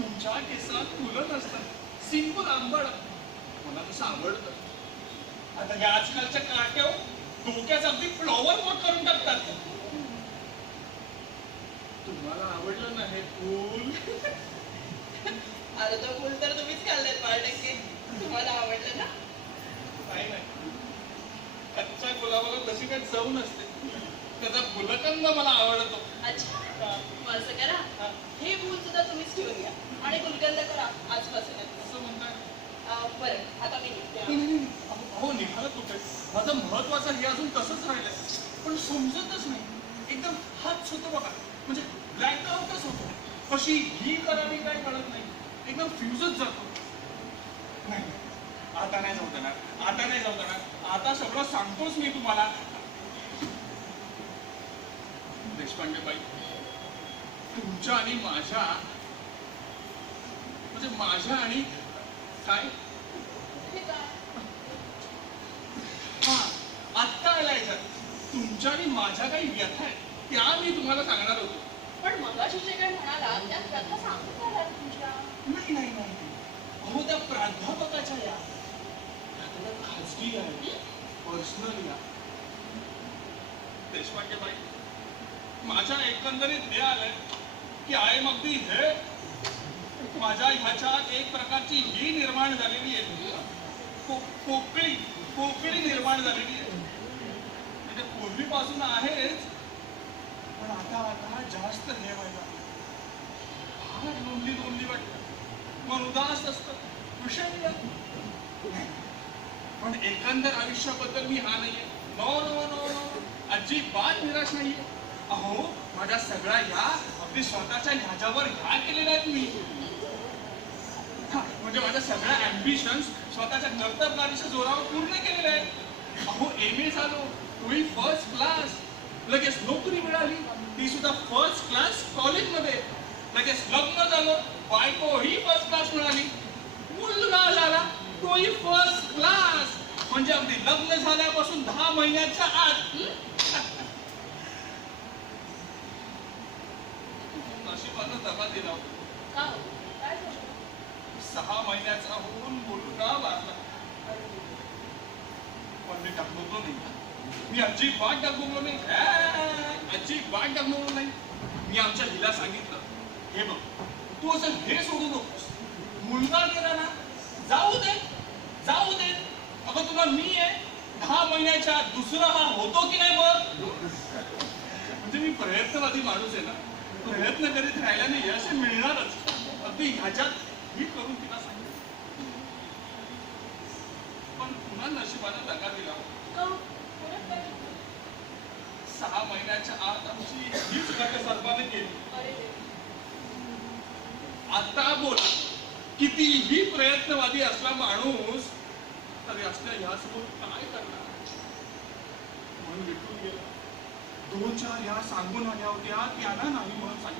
तुमच्या केसात फुलं नसतात. सिंपल आंबड. मला तसं आवडतं आता या आजकालच्या काट्या डोक्याचं अगदी फ्लॉवर वॉट करून टाकतात. तुम्हाला आवडलं ना हे फूल अर्ध फुल तर तुम्हीच खाल्लेत बारा टक्के. तुम्हाला आवडलं ना? नाही नाही. कच्च्या गुलाबाला तशी काही चव नसते. त्याचा फुलकंद मला आवडतो अच्छा हा. मग असं करा हा. हे फुल सुद्धा तुम्हीच ठेवून घ्या आणि गुलकंद करा आजपासून असं म्हणताय बरं आता मी निघते. हो, निघालं कुठे माझं महत्वाचं हे अजून तसंच राहिलंय. पण समजतच नाही. एकदम हात होतो बघा. म्हणजे ब्लॅक आउटच होतो. कशी ही करावी काय कळत नाही. एकदम फ्यूजच जातो. नाही. नाही. आता नाही जाऊ देणार. आता नाही जाऊ देणार. आता सगळं सांगतोच मी तुम्हाला. देशपांडे बाई तुमच्या आणि माझ्या म्हणजे माझ्या आणि काय? हे काय? आत्ता आला याच्यात तुमच्या आणि माझ्या काही व्यथा आहेत त्या मी तुम्हाला सांगणार होतो. पण मगाशी जे काही म्हणाला त्या कथा सांगून झाल्या तुमच्या? नाही नाही नाही. अहो त्या प्राध्यापकाच्या या. त्या खाजगी आहे पर्सनल या. देशपांडे बाई माझ्या एकंदरीत हे आलंय की आय एम अगदी हे माझ्या ह्याच्यात एक प्रकारची ही निर्माण झालेली आहे. पोकळी पोकळी निर्माण झालेली आहे. म्हणजे पूर्वीपासून आहेच पण आता आता जास्त हे व्हायला फार लोनली लोनली वाटतं. मन उदास असतं. विषय पण एकंदर आयुष्याबद्दल मी हा नाहीये. नो नो नो नो अजिबात निराश नाहीये. अहो माझ्या सगळ्या ह्या अगदी स्वतःच्या ह्याच्यावर ह्या केलेल्या आहेत मी. म्हणजे माझ्या सगळ्या ॲम्बिशन्स स्वतःच्या कर्तव्याच्या जोरावर पूर्ण केलेल्या आहेत. अहो एम ए झालो. तोही फर्स्ट क्लास लगेच नोकरी मिळाली. ती सुद्धा फर्स्ट क्लास कॉलेजमध्ये लगेच लग्न झालं. बायको ही फर्स्ट क्लास मिळाली. मुलगा झाला. तोही फर्स्ट क्लास म्हणजे अगदी लग्न झाल्यापासून दहा महिन्याच्या आत. नशिबानं दबा दिला होता. सहा महिन्याचा होऊन मुलगा लागला पण मी डगमगलो नाही मी अजिबात डगमगलो नाही. अजिबात डगमगलो नाही. मी आमच्या हिला सांगितलं. हे बघ तू असं हे सोडू नकोस. मुलगा गेला ना जाऊ दे जाऊ दे. अगं तुला मी आहे. दहा महिन्याच्या दुसरा हा होतो की नाही बघ? म्हणजे मी प्रयत्नवादी माणूस आहे ना. प्रयत्न करीत राहिल्याने यश मिळणारच. अगदी ह्याच्यात मी करून तिला सांगितलं पण पुन्हा नशिबाने दगा दिला सहा महिन्याच्या आत आमची हीच गट सर्वाने केली आता बोला कितीही प्रयत्नवादी असला माणूस तरी असल्या ह्यासमोर काय करणार मन विटून गेलं दोन चार ह्या सांगून आल्या होत्या त्यांना नाही म्हणून सांगितलं.